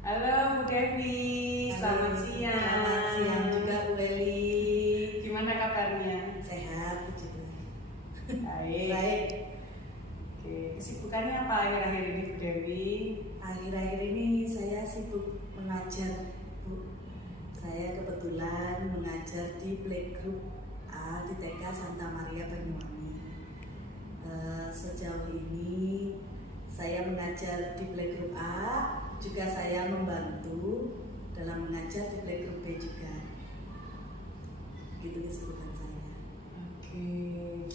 Halo Bu Devi, selamat siang. Selamat siang juga Bu Eli. Gimana kabarnya? Sehat puji Tuhan. Baik. Baik. Oke, kesibukannya apa akhir-akhir ini Bu Devi? Akhir-akhir ini saya sibuk mengajar Bu. Saya kebetulan mengajar di Playgroup A di TK Santa Maria Banyuwangi. Sejauh ini saya mengajar di Playgroup A, juga saya membantu dalam mengajar di Playgroup B juga. Itu kesibukan saya. Oke,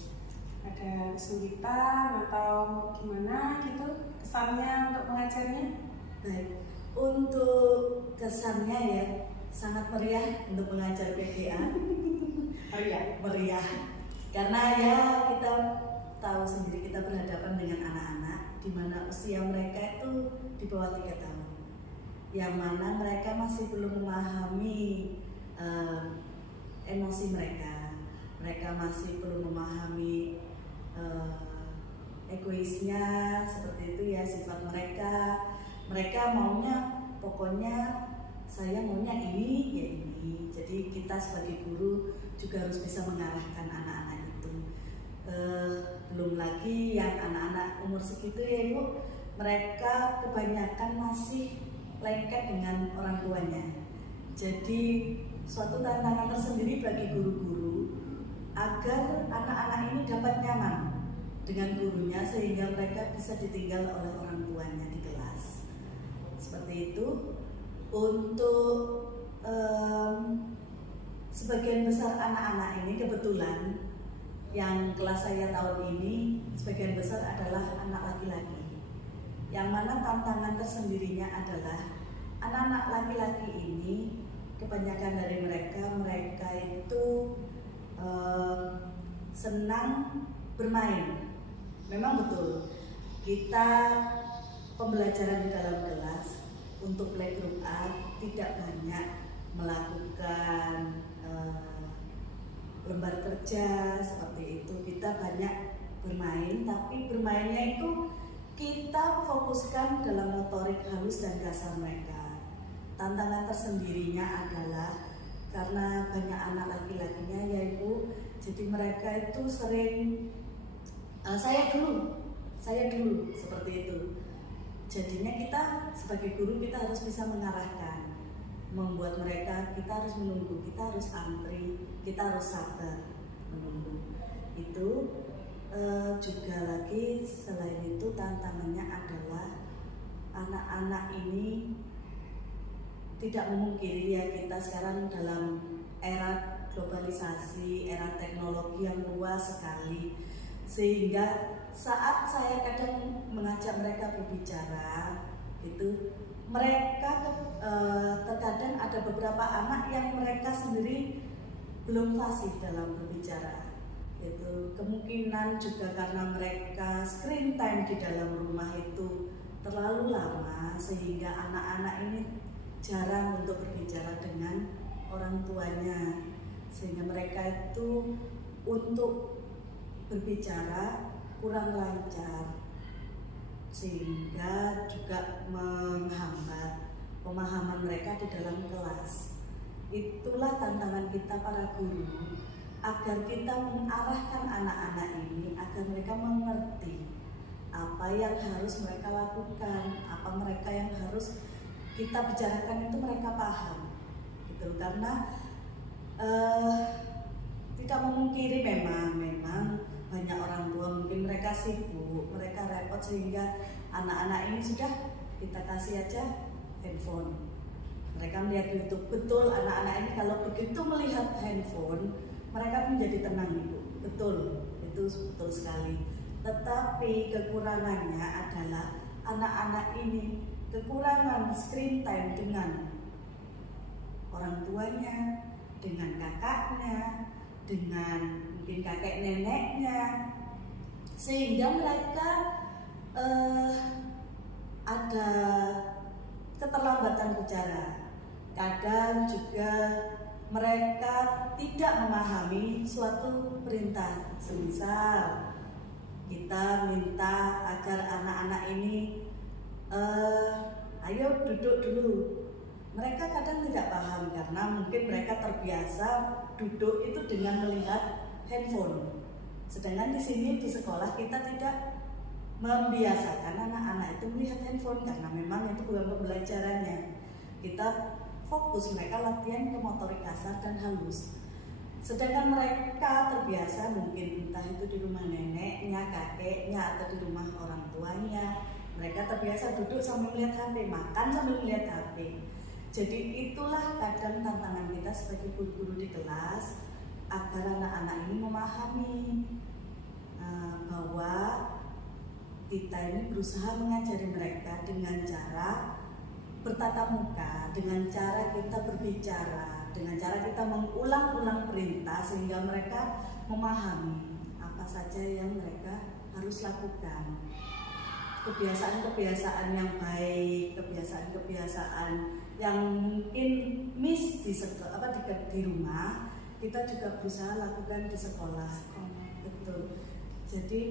ada kesulitan atau gimana gitu kesannya untuk mengajarnya? Baik, untuk kesannya ya sangat meriah untuk mengajar PGA. Meriah. Karena ya kita tahu sendiri kita berhadapan dengan anak-anak di mana usia mereka itu di bawah 3 tahun. Yang mana mereka masih belum memahami emosi mereka. Mereka masih belum memahami egoisnya seperti itu ya sifat mereka. Mereka maunya pokoknya saya maunya ini ya ini. Jadi kita sebagai guru juga harus bisa mengarahkan anak-anak itu. Belum lagi yang anak-anak umur segitu ya Ibu, mereka kebanyakan masih lengket dengan orang tuanya. Jadi suatu tantangan tersendiri bagi guru-guru agar anak-anak ini dapat nyaman dengan gurunya sehingga mereka bisa ditinggal oleh orang tuanya di kelas. Seperti itu. Untuk sebagian besar anak-anak ini kebetulan yang kelas saya tahun ini sebagian besar adalah anak laki-laki. Yang mana tantangan tersendirinya adalah anak-anak laki-laki ini kebanyakan dari mereka itu senang bermain. Memang betul kita pembelajaran di dalam kelas untuk Playgroup A tidak banyak melakukan lembar kerja seperti itu. Kita banyak bermain, tapi bermainnya itu kita fokuskan dalam motorik halus dan kasar mereka. Tantangan tersendirinya adalah karena banyak anak laki-lakinya ya Ibu, jadi mereka itu sering saya dulu seperti itu. Jadinya kita sebagai guru kita harus bisa mengarahkan, membuat mereka kita harus menunggu, kita harus antri, kita harus sabar menunggu. Itu juga lagi selain itu tantangannya adalah anak-anak ini tidak memungkiri ya kita sekarang dalam era globalisasi, era teknologi yang luas sekali. Sehingga saat saya kadang mengajak mereka berbicara itu mereka terkadang ada beberapa anak yang mereka sendiri belum fasih dalam berbicara. Itu kemungkinan juga karena mereka screen time di dalam rumah itu terlalu lama sehingga anak-anak ini jarang untuk berbicara dengan orang tuanya, sehingga mereka itu untuk berbicara kurang lancar sehingga juga menghambat pemahaman mereka di dalam kelas. Itulah tantangan kita para guru agar kita mengarahkan anak-anak ini agar mereka mengerti apa yang harus mereka lakukan, apa mereka yang harus kita bicarakan itu mereka paham gitu. Karena tidak memungkiri memang banyak orang tua mungkin mereka sibuk, mereka repot sehingga anak-anak ini sudah kita kasih aja handphone. Mereka melihat YouTube. Betul, anak-anak ini kalau begitu melihat handphone mereka menjadi tenang Ibu. Betul, itu betul sekali. Tetapi kekurangannya adalah anak-anak ini kekurangan screen time dengan orang tuanya, dengan kakaknya, dengan mungkin kakek neneknya, sehingga mereka ada keterlambatan bicara. Kadang juga mereka tidak memahami suatu perintah. Semisal kita minta agar anak-anak ini ayo duduk dulu. Mereka kadang tidak paham karena mungkin mereka terbiasa duduk itu dengan melihat handphone. Sedangkan di sini di sekolah kita tidak membiasakan anak-anak itu melihat handphone karena memang itu bukan pembelajarannya. Kita fokus mereka latihan ke motorik kasar dan halus. Sedangkan mereka terbiasa mungkin entah itu di rumah neneknya, kakeknya, atau di rumah orang tuanya. Mereka terbiasa duduk sambil melihat HP, makan sambil melihat HP. Jadi itulah kadang tantangan kita sebagai guru-guru di kelas agar anak-anak ini memahami bahwa kita ini berusaha mengajari mereka dengan cara bertatap muka, dengan cara kita berbicara, dengan cara kita mengulang-ulang perintah sehingga mereka memahami apa saja yang mereka harus lakukan. Kebiasaan-kebiasaan yang baik, kebiasaan-kebiasaan yang mungkin miss di rumah, kita juga berusaha lakukan di sekolah. Betul. Jadi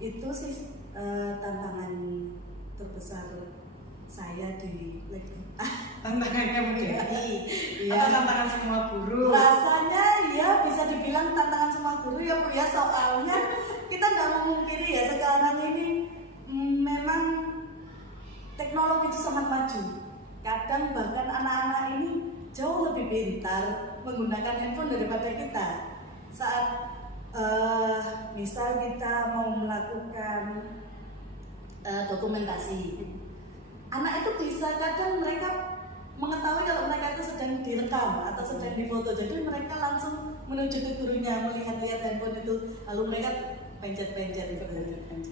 itu sih tantangan terbesar saya di Tantangannya Bu Devi, Iya. atau tantangan semua guru? Rasanya ya bisa dibilang tantangan semua guru ya Bu ya, soalnya kita nggak memungkiri ya sekarang ini memang teknologi itu sangat maju. Kadang bahkan anak-anak ini jauh lebih pintar menggunakan handphone daripada kita. Saat misal kita mau melakukan dokumentasi, anak itu bisa kadang mereka mengetahui kalau mereka itu sedang direkam atau sedang difoto, jadi mereka langsung menuju ke gurunya melihat-lihat handphone itu, lalu mereka pencet-pencet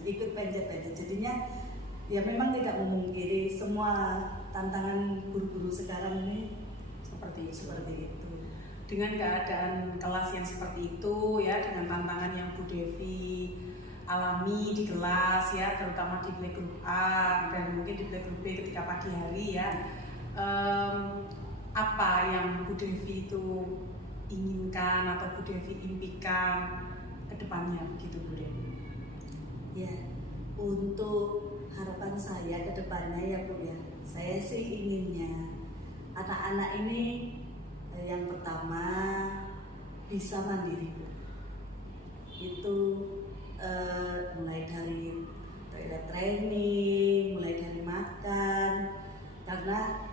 ikut pencet-pencet. Jadinya ya memang tidak memungkiri semua tantangan guru-guru sekarang ini seperti itu. Dengan keadaan kelas yang seperti itu ya, dengan tantangan yang Bu Devi alami di kelas ya, terutama di playgroup A dan mungkin di playgroup B ketika pagi hari ya, apa yang Bu Devi itu inginkan atau Bu Devi impikan ke depannya begitu Bu Devi? Ya, untuk harapan saya ke depannya ya Bu ya, saya sih inginnya anak-anak ini yang pertama bisa mandiri Bu. Itu mulai dari toilet training, mulai dari makan, karena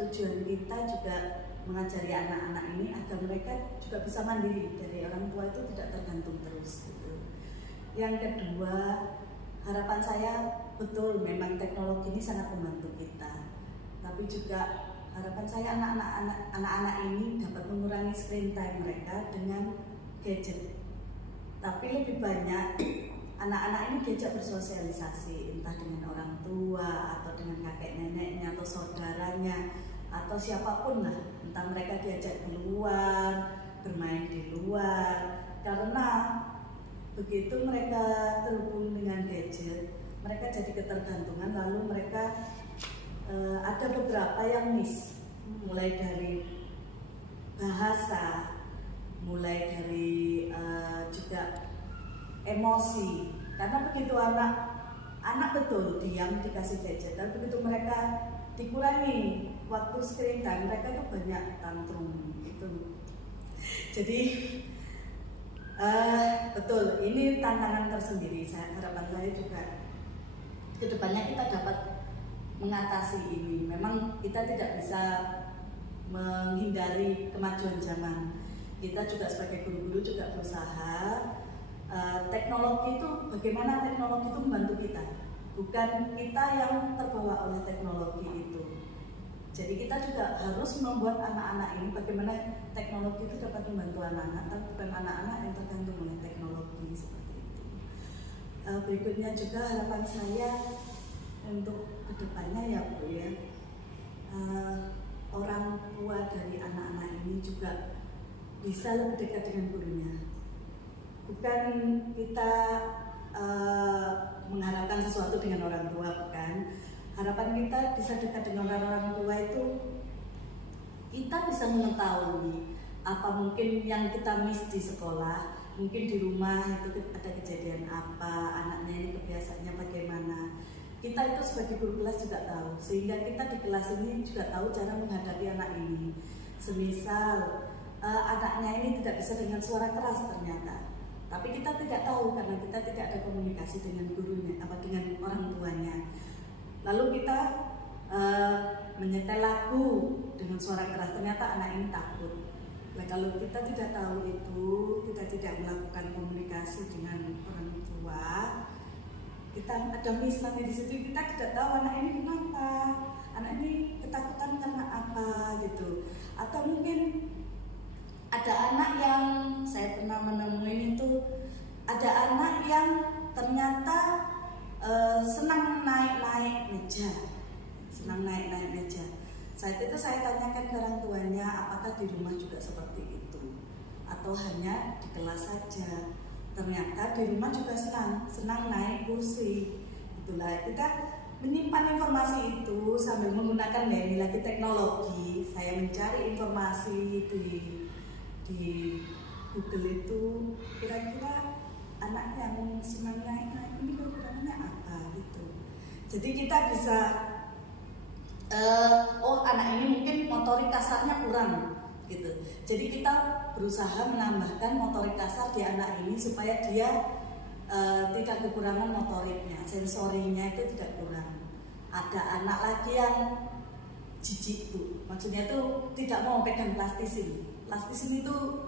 tujuan kita juga mengajari anak-anak ini agar mereka juga bisa mandiri dari orang tua, itu tidak tergantung terus gitu. Yang kedua, harapan saya betul memang teknologi ini sangat membantu kita, tapi juga harapan saya anak-anak ini dapat mengurangi screen time mereka dengan gadget. Tapi lebih banyak anak-anak ini diajak bersosialisasi, entah dengan orang tua atau dengan kakek neneknya atau saudaranya atau siapapun lah, entah mereka diajak keluar, bermain di luar. Karena begitu mereka terhubung dengan gadget, mereka jadi ketergantungan, lalu mereka ada beberapa yang miss, mulai dari bahasa, mulai dari juga emosi. Karena begitu anak betul diam dikasih gadget, dan begitu mereka dikurangi waktu screen time, mereka tuh banyak tantrum gitu. Jadi betul ini tantangan tersendiri. Harapan saya juga kedepannya kita dapat mengatasi ini. Memang kita tidak bisa menghindari kemajuan zaman. Kita juga sebagai guru-guru juga berusaha teknologi itu, bagaimana teknologi itu membantu kita, bukan kita yang terbawa oleh teknologi itu. Jadi kita juga harus membuat anak-anak ini bagaimana teknologi itu dapat membantu anak-anak, tapi bukan anak-anak yang tergantung oleh teknologi seperti itu. Berikutnya juga harapan saya untuk kedepannya ya Bu ya, orang tua dari anak-anak ini juga bisa lebih dekat dengan gurunya. Bukan kita mengharapkan sesuatu dengan orang tua, bukan. Harapan kita bisa dekat dengan orang tua itu kita bisa mengetahui apa mungkin yang kita miss di sekolah, mungkin di rumah itu ada kejadian apa, anaknya ini kebiasaannya bagaimana. kita itu sebagai guru kelas juga tahu, sehingga kita di kelas ini juga tahu cara menghadapi anak ini. Semisal anaknya ini tidak bisa dengan suara keras ternyata, tapi kita tidak tahu karena kita tidak ada komunikasi dengan gurunya, dengan orang tuanya. Lalu kita menyetel lagu dengan suara keras, ternyata anak ini takut. Nah, kalau kita tidak tahu itu, kita tidak melakukan komunikasi dengan orang tua, kita ada miss nanti di situ, kita tidak tahu anak ini kenapa, anak ini ketakutan karena apa gitu. Atau mungkin ada anak yang saya pernah menemuin itu, ada anak yang ternyata senang naik-naik meja, Saat itu saya tanyakan ke orang tuanya, apakah di rumah juga seperti itu atau hanya di kelas saja. Ternyata di rumah juga senang naik kursi. Itulah kita menyimpan informasi itu sambil menggunakan lagi teknologi. Saya mencari informasi di Google itu, kira-kira anak yang senang naik ini kekurangannya apa gitu. Jadi kita bisa anak ini mungkin motorik kasarnya kurang gitu. Jadi kita berusaha menambahkan motorik kasar di anak ini supaya dia tidak kekurangan motoriknya, sensorinya itu tidak kurang. Ada anak lagi yang jijik Bu, maksudnya itu tidak mau pegang plastisin. Plastisin itu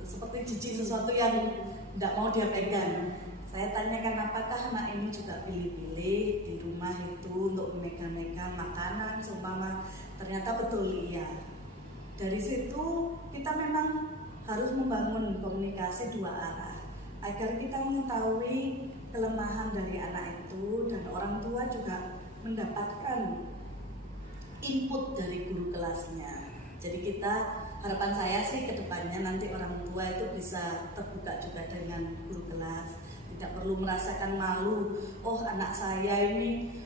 seperti jijik, sesuatu yang tidak mau dia pegang. Saya tanyakan apakah anak ini juga pilih-pilih di rumah itu untuk memegang-megang makanan seumpama, ternyata betul iya. Dari situ kita memang harus membangun komunikasi dua arah agar kita mengetahui kelemahan dari anak itu dan orang tua juga mendapatkan input dari guru kelasnya. Jadi kita, harapan saya sih ke depannya nanti orang tua itu bisa terbuka juga dengan guru kelas. Tidak perlu merasakan malu, anak saya ini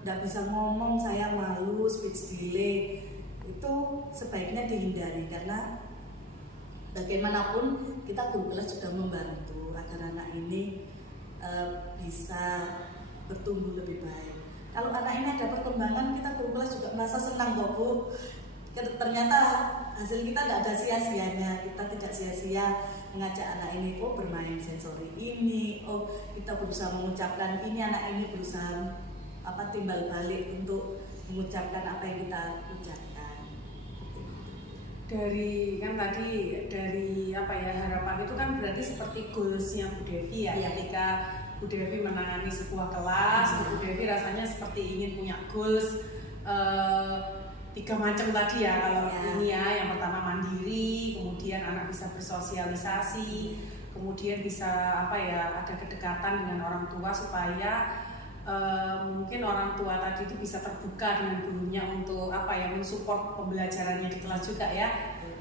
tidak bisa ngomong, saya malu, speech delay. Itu sebaiknya dihindari karena bagaimanapun kita guru kelas juga membantu agar anak ini bisa bertumbuh lebih baik. Kalau anak ini ada perkembangan, kita guru kelas juga merasa senang kok Bu. Ternyata hasil kita tidak ada sia-sianya, kita tidak sia-sia mengajak anak ini bermain sensori ini, kita berusaha mengucapkan ini, anak ini berusaha timbal balik untuk mengucapkan apa yang kita ucapkan. Dari harapan itu kan berarti seperti goalsnya Bu Devi ya. Ketika Bu Devi menangani sebuah kelas, Bu Devi rasanya seperti ingin punya goals 3 macam tadi ya, kalau ini ya, yang pertama mandiri, kemudian anak bisa bersosialisasi, kemudian bisa ada kedekatan dengan orang tua supaya mungkin orang tua tadi itu bisa terbuka dengan gurunya untuk mensupport pembelajarannya di kelas juga ya.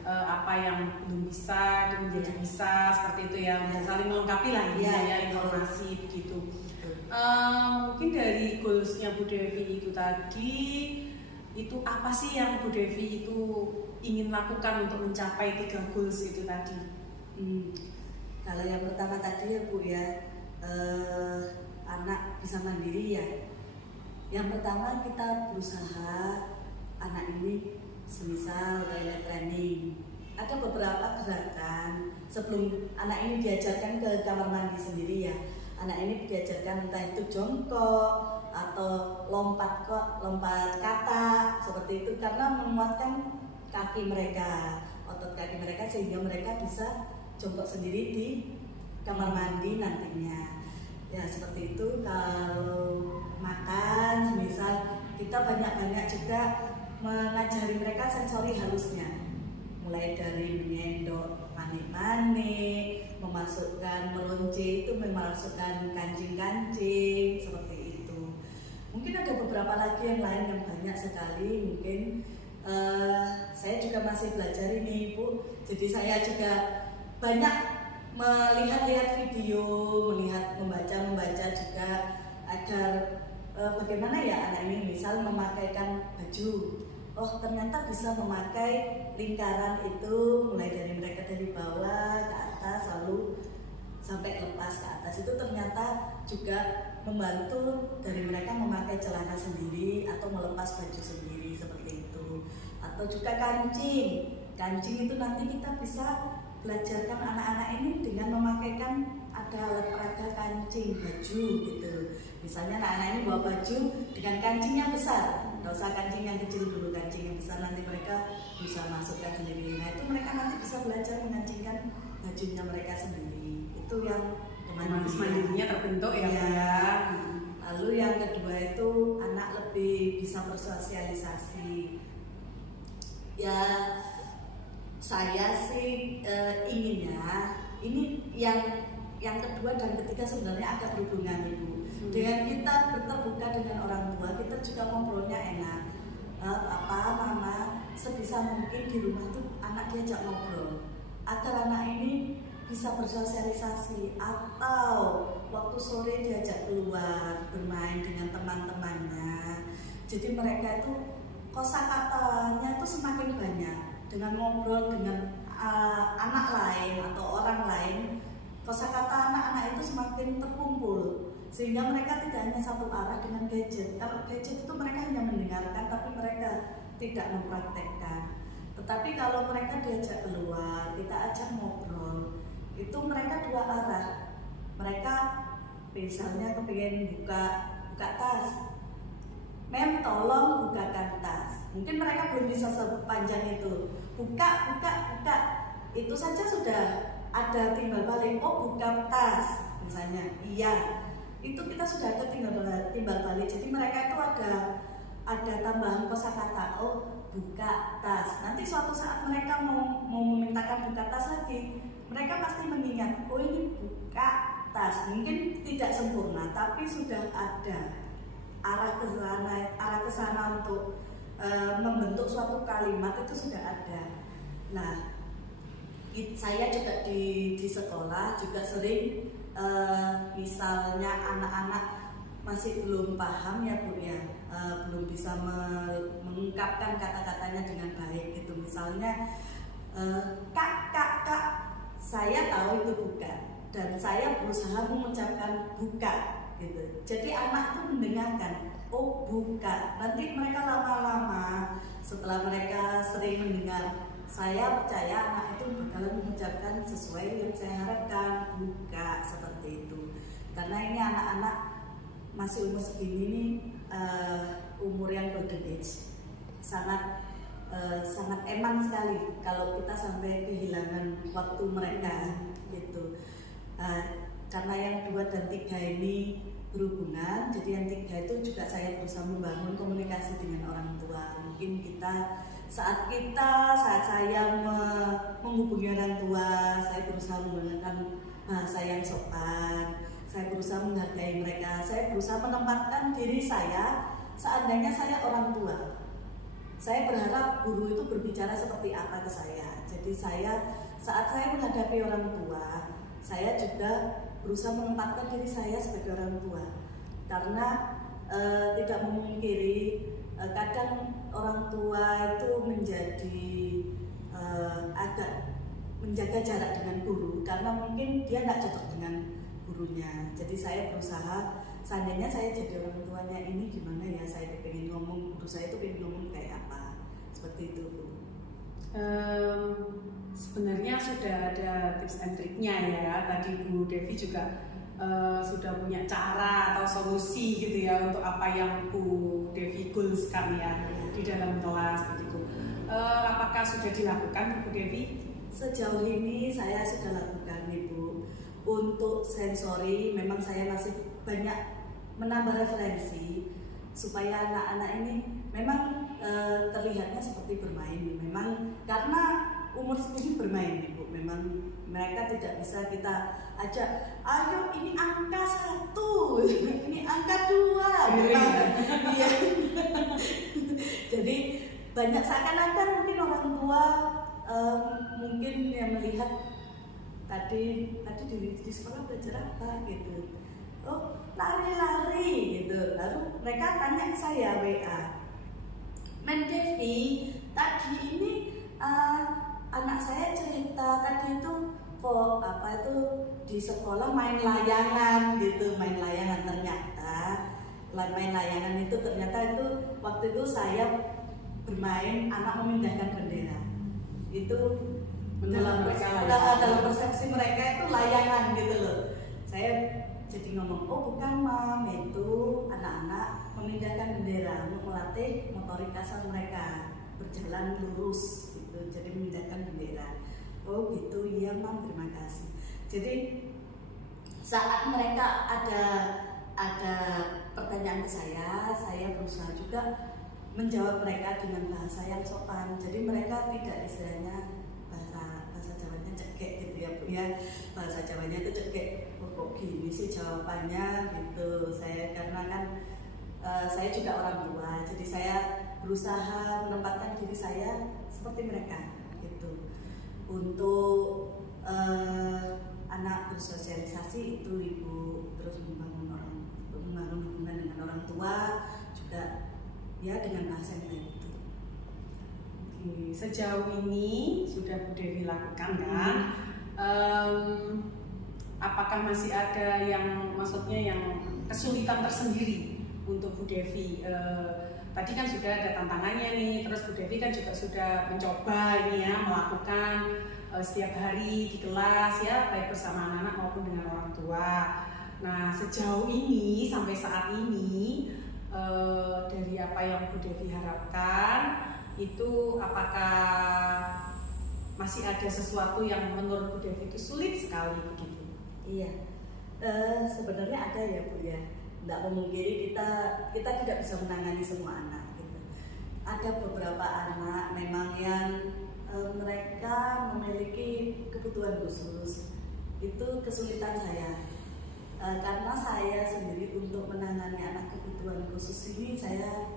Apa yang belum bisa itu menjadi bisa, seperti itu ya, saling melengkapi lah informasi begitu. Mungkin dari goalsnya Bu Devi itu tadi, itu apa sih yang Bu Devi itu ingin lakukan untuk mencapai 3 goals itu tadi? Kalau yang pertama tadi ya Bu ya, anak bisa mandiri ya. Yang pertama kita berusaha anak ini semisal toilet training. Ada beberapa gerakan sebelum anak ini diajarkan ke kamar mandi sendiri ya. Anak ini diajarkan entah itu jongkok atau lompat kata seperti itu, karena menguatkan kaki mereka, otot kaki mereka, sehingga mereka bisa jongkok sendiri di kamar mandi nantinya. Ya seperti itu. Kalau makan, misal kita banyak-banyak juga mengajari mereka sensori halusnya, mulai dari mengendok manik-manik, melonce itu memasukkan kancing-kancing seperti itu. Mungkin ada beberapa lagi yang lain yang banyak sekali. Mungkin saya juga masih belajar ini Bu, jadi saya juga banyak melihat-lihat video, membaca juga agar bagaimana ya anak ini misal memakaikan baju. Ternyata bisa memakai lingkaran itu mulai dari mereka dari bawah ke atas, lalu sampai lepas ke atas itu ternyata juga membantu dari mereka memakai celana sendiri atau melepas baju sendiri seperti itu. Atau juga kancing itu nanti kita bisa belajarkan anak-anak ini dengan memakaikan ada alat peraga kancing baju gitu. Misalnya anak-anak ini bawa baju dengan kancing yang besar, nggak usah kancing yang kecil dulu, kancing yang besar nanti mereka bisa masukkan sendiri. Nah itu mereka nanti bisa belajar mengancingkan bajunya mereka sendiri. Itu yang mandirinya terbentuk ya. Lalu yang kedua itu anak lebih bisa bersosialisasi. Ya saya sih inginnya ini yang kedua dan ketiga sebenarnya agak berhubungan Ibu. Dengan kita berterbuka dengan orang tua, kita juga ngobrolnya enak. Papa, mama, sebisa mungkin di rumah tuh anak diajak ngobrol agar anak ini bisa bersosialisasi, atau waktu sore diajak keluar bermain dengan teman-temannya. Jadi mereka itu kosakatanya itu semakin banyak dengan ngobrol dengan anak lain atau orang lain. Kosakata anak-anak itu semakin terkumpul sehingga mereka tidak hanya satu arah dengan gadget. Kalau gadget itu mereka hanya mendengarkan tapi mereka tidak mempraktekkan. Tetapi kalau mereka diajak keluar, kita ajak ngobrol, itu mereka dua arah. Mereka misalnya kepingin buka tas, Mem tolong bukakan tas. Mungkin mereka belum bisa sepanjang itu. Buka. Itu saja sudah ada timbal balik. Oh buka tas, misalnya. Iya. Itu kita sudah ada timbal balik. Jadi mereka itu ada tambahan kosakata. Oh buka tas. Nanti suatu saat mereka mau memintakan buka tas lagi, mereka pasti mengingat. Oh ini buka tas. Mungkin tidak sempurna, tapi sudah ada arah ke sana untuk membentuk suatu kalimat itu sudah ada. Nah, saya juga di sekolah juga sering misalnya anak-anak masih belum paham ya Bu ya, belum bisa mengungkapkan kata-katanya dengan baik gitu. Misalnya kak, saya tahu itu buka dan saya berusaha mengucapkan buka gitu. Jadi anak itu mendengarkan, oh buka. Nanti mereka lama-lama setelah mereka sering mendengar, saya percaya anak itu bakalan mengucapkan sesuai yang saya harapkan, buka seperti itu. Karena ini anak-anak masih umur segini nih, umur yang golden age, sangat eman sekali kalau kita sampai kehilangan waktu mereka gitu. Karena yang 2 dan 3 ini berhubungan, jadi yang 3 itu juga saya berusaha membangun komunikasi dengan orang tua. Mungkin saat saya menghubungi orang tua, saya berusaha menggunakan bahasa yang sopan, saya berusaha menghargai mereka, saya berusaha menempatkan diri saya seandainya saya orang tua. Saya berharap guru itu berbicara seperti apa ke saya. Jadi saat saya menghadapi orang tua, saya juga berusaha menempatkan diri saya sebagai orang tua, karena tidak memungkiri kadang orang tua itu menjadi agak menjaga jarak dengan guru karena mungkin dia tidak cocok dengan gurunya. Jadi saya berusaha, seandainya saya jadi orang tuanya ini gimana ya, saya pengen ngomong, guru saya itu pengen ngomong kayak apa, seperti itu Bu. Sebenarnya sudah ada tips and triknya ya. Tadi Bu Devi juga sudah punya cara atau solusi gitu ya untuk apa yang Bu Devi goalskan ya di dalam kelas begitu. Apakah sudah dilakukan Bu Devi? Sejauh ini saya sudah lakukan Ibu. Untuk sensori memang saya masih banyak menambah referensi supaya anak-anak ini memang terlihatnya seperti bermain. Memang karena umur segini bermain Ibu, memang mereka tidak bisa kita ajak, ayo ini angka 1, ini angka 2 iya. Jadi banyak seakan-akan mungkin orang tua mungkin yang melihat tadi di sekolah belajar apa gitu, oh lari-lari gitu, lalu mereka tanya ke saya WA, Men Devi, tadi ini anak saya cerita tadi itu kok apa itu di sekolah main layangan gitu, main layangan. Ternyata main layangan itu ternyata itu waktu itu saya bermain anak memindahkan bendera. Itu dalam persepsi mereka itu layangan gitu loh. Saya jadi ngomong, oh bukan mam, itu anak-anak memindahkan bendera untuk melatih motorik kasar mereka berjalan lurus gitu, jadi memindahkan bendera. Oh gitu, iya mam, terima kasih. Jadi saat mereka ada pertanyaan ke saya berusaha juga menjawab mereka dengan bahasa yang sopan. Jadi mereka tidak istilahnya bahasa Jawanya cekek gitu ya Bu ya. Bahasa Jawanya itu cekek, oh, kok gini sih jawabannya gitu. Saya karena kan saya juga orang tua, jadi saya berusaha menempatkan diri saya seperti mereka gitu. Untuk anak bersosialisasi itu Ibu, terus membangun hubungan dengan orang tua juga ya dengan bahasa yang baik itu. Sejauh ini sudah Bu Devi lakukan kan? Apakah masih ada yang maksudnya yang kesulitan tersendiri untuk Bu Devi? Tadi kan sudah ada tantangannya nih, terus Bu Devi kan juga sudah mencoba ini ya melakukan setiap hari di kelas ya, baik bersama anak-anak maupun dengan orang tua. Nah sejauh ini sampai saat ini dari apa yang Bu Devi harapkan itu, apakah masih ada sesuatu yang menurut Bu Devi itu sulit sekali begitu? Iya, sebenarnya ada ya Bu ya. Tidak memungkiri kita tidak bisa menangani semua anak gitu. Ada beberapa anak memang yang mereka memiliki kebutuhan khusus. Itu kesulitan saya. Karena saya sendiri untuk menangani anak kebutuhan khusus ini saya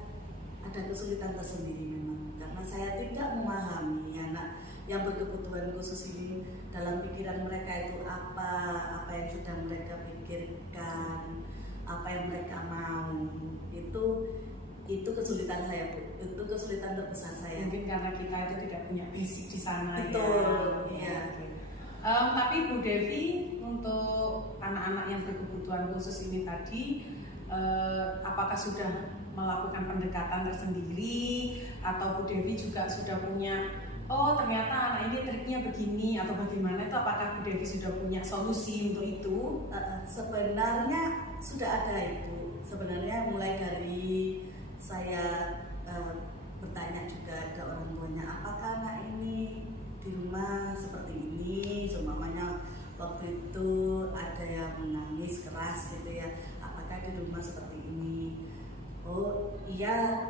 ada kesulitan tersendiri memang, karena saya tidak memahami anak yang berkebutuhan khusus ini dalam pikiran mereka itu apa yang sedang mereka pikirkan, apa yang mereka mau. Itu kesulitan saya Bu, itu kesulitan terbesar saya. Mungkin karena kita itu tidak punya basic di sana. Betul, ya. Iya. Tapi Bu Devi untuk anak-anak yang berkebutuhan khusus ini tadi, apakah sudah melakukan pendekatan tersendiri atau Bu Devi juga sudah punya, oh ternyata anak ini triknya begini atau bagaimana, itu apakah Bu Devi sudah punya solusi untuk itu? Sebenarnya sudah ada Ibu. Sebenarnya mulai dari saya bertanya juga ke orang tuanya, apakah anak ini di rumah seperti ini, seumpamanya waktu itu ada yang menangis keras gitu ya, apakah di rumah seperti ini? Oh iya,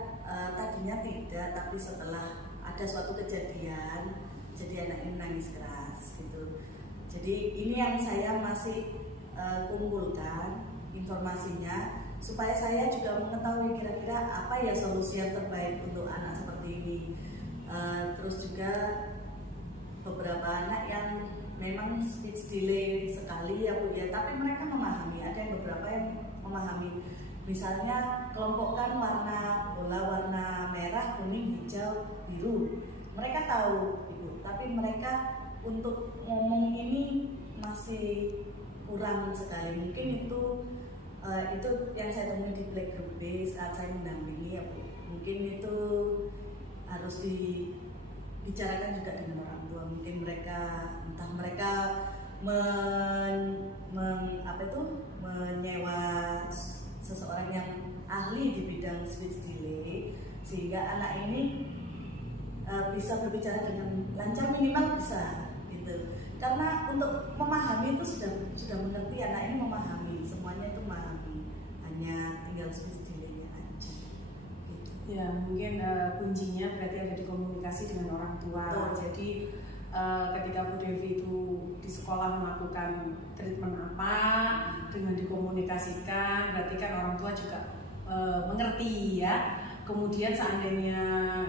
tadinya tidak, tapi setelah ada suatu kejadian, jadi anak ini nangis keras gitu. Jadi ini yang saya masih kumpulkan informasinya supaya saya juga mengetahui kira-kira apa ya solusi yang terbaik untuk anak seperti ini. Terus juga beberapa anak yang memang speech delay sekali ya Bu ya, tapi mereka memahami. Ada yang beberapa yang memahami. Misalnya kelompokkan warna bola warna merah, kuning, hijau, biru. Mereka tahu Ibu, tapi mereka untuk ngomong ini masih kurang sekali. Mungkin itu yang saya temui di Playgroup B saat saya mendampingi ya Bu. Mungkin itu harus dibicarakan juga dengan orang tua. Mungkin mereka entah mereka menyewa seseorang yang ahli di bidang speech delay sehingga anak ini bisa berbicara dengan lancar, minimal bisa gitu. Karena untuk memahami itu sudah mengerti, anak ini memahami, semuanya itu memahami, hanya tinggal speech delay-nya aja gitu. Ya mungkin kuncinya berarti ada di komunikasi dengan orang tua. Jadi ketika Bu Devi itu di sekolah melakukan treatment apa, dengan dikomunikasikan, berarti kan orang tua juga mengerti ya. Kemudian seandainya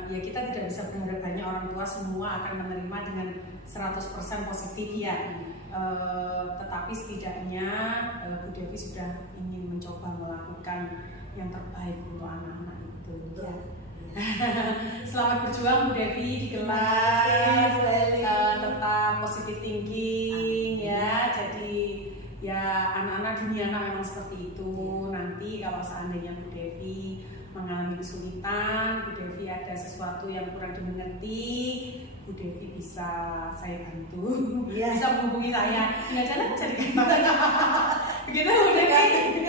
ya kita tidak bisa berharap banyak orang tua semua akan menerima dengan 100% positif ya. Tetapi setidaknya Bu Devi sudah ingin mencoba melakukan yang terbaik untuk anak-anak itu. Ya. Selamat berjuang Bu Devi di kelas. Tetap positive thinking ya. Jadi ya anak-anak dunia memang seperti itu. Nanti kalau seandainya Bu Devi mengalami kesulitan, Bu Devi ada sesuatu yang kurang dimengerti, Bu Devi bisa saya bantu, bisa menghubungi saya. Tinggal jalan cari kantor. Begitu Bu Devi.